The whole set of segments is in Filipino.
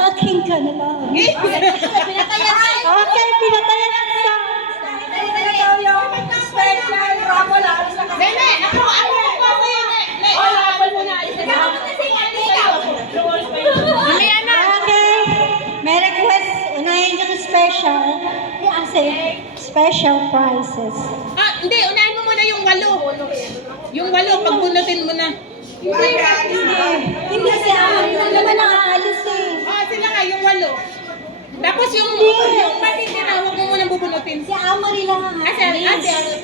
Aking ka na lang. Okay, pinatayan ang sa. Special raffle lang. Nene, ako ko yun eh. Raffle mo na. Mamaya na. Okay. May request. Unahin yung special. Kasi special prizes. Hindi, unahin mo muna yung 8. Yung 8, pagbunutin mo na. Hindi siya. Hindi naman nakaalis eh. Sila nga, yung 8. Tapos yung matitira, huwag mo munang bubunutin. Si Amari lang ang Ate Amari.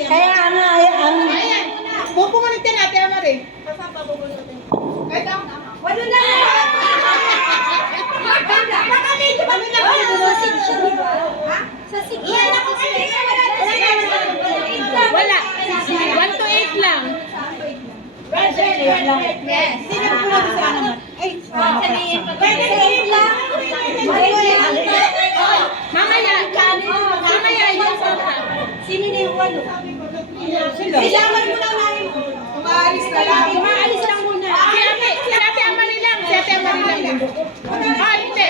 Kaya nga, Ayan. Bubunutin natin, Amari. Wala na. Sa sigyan ako Wala. 1 to 8 lang. Yes. Mamaya yung sobra. Sino na yung walo? Ilaman mo lang na yun. Umaalis na lang. Umaalis lang muna. Si Ate Amari lang. Hindi.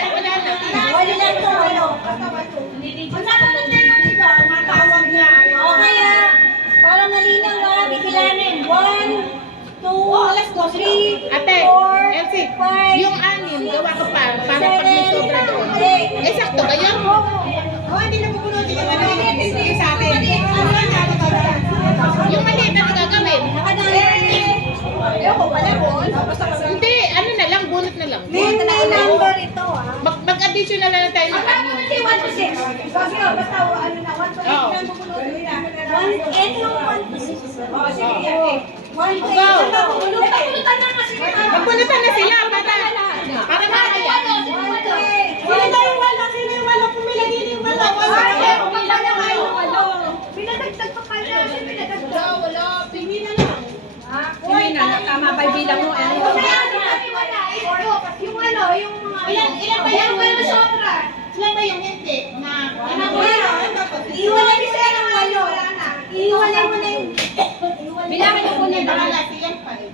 Wala na. Walo lang to, walo. O kaya, para malinaw, marami bilangin. 1, 2, 3, Ate, 4, Elsie, 5, yung 6, gawa ko pa. Para pag may sobra doon. Sakto ba yun? Hindi na pupunutin yung ano. Sa atin. Yung maliit na gagawin. Ayoko pala po. Hindi, ano na lang, bunot na lang. May number ito Mag-additional na lang tayo ng ano. Hindi, 1 to 6. Basta ano na, 1 to 8 Oo. na pupunutin na. 1 yung 1 to 6. Oh, sige, okay. 1 to Go. 8. Pupunutan na kasi. Magbunutan na sila para makaya. 1 to 8. Sino daw yung wala? Sino yung wala? Pumila din yung wala. Wala. Pumila na kayo. Pinadagdag pa kayo. Pinadagdag. Wala. Pumila lang. Pumila na. Tama pa yung bilang mo. Yung ano, yung ilan ba yung wala sobra? Ilan ba yung hindi? Na iwalay mo na yung walo. Iwalay mo na yung bilangin mo na yung bahala. Siyan pa eh.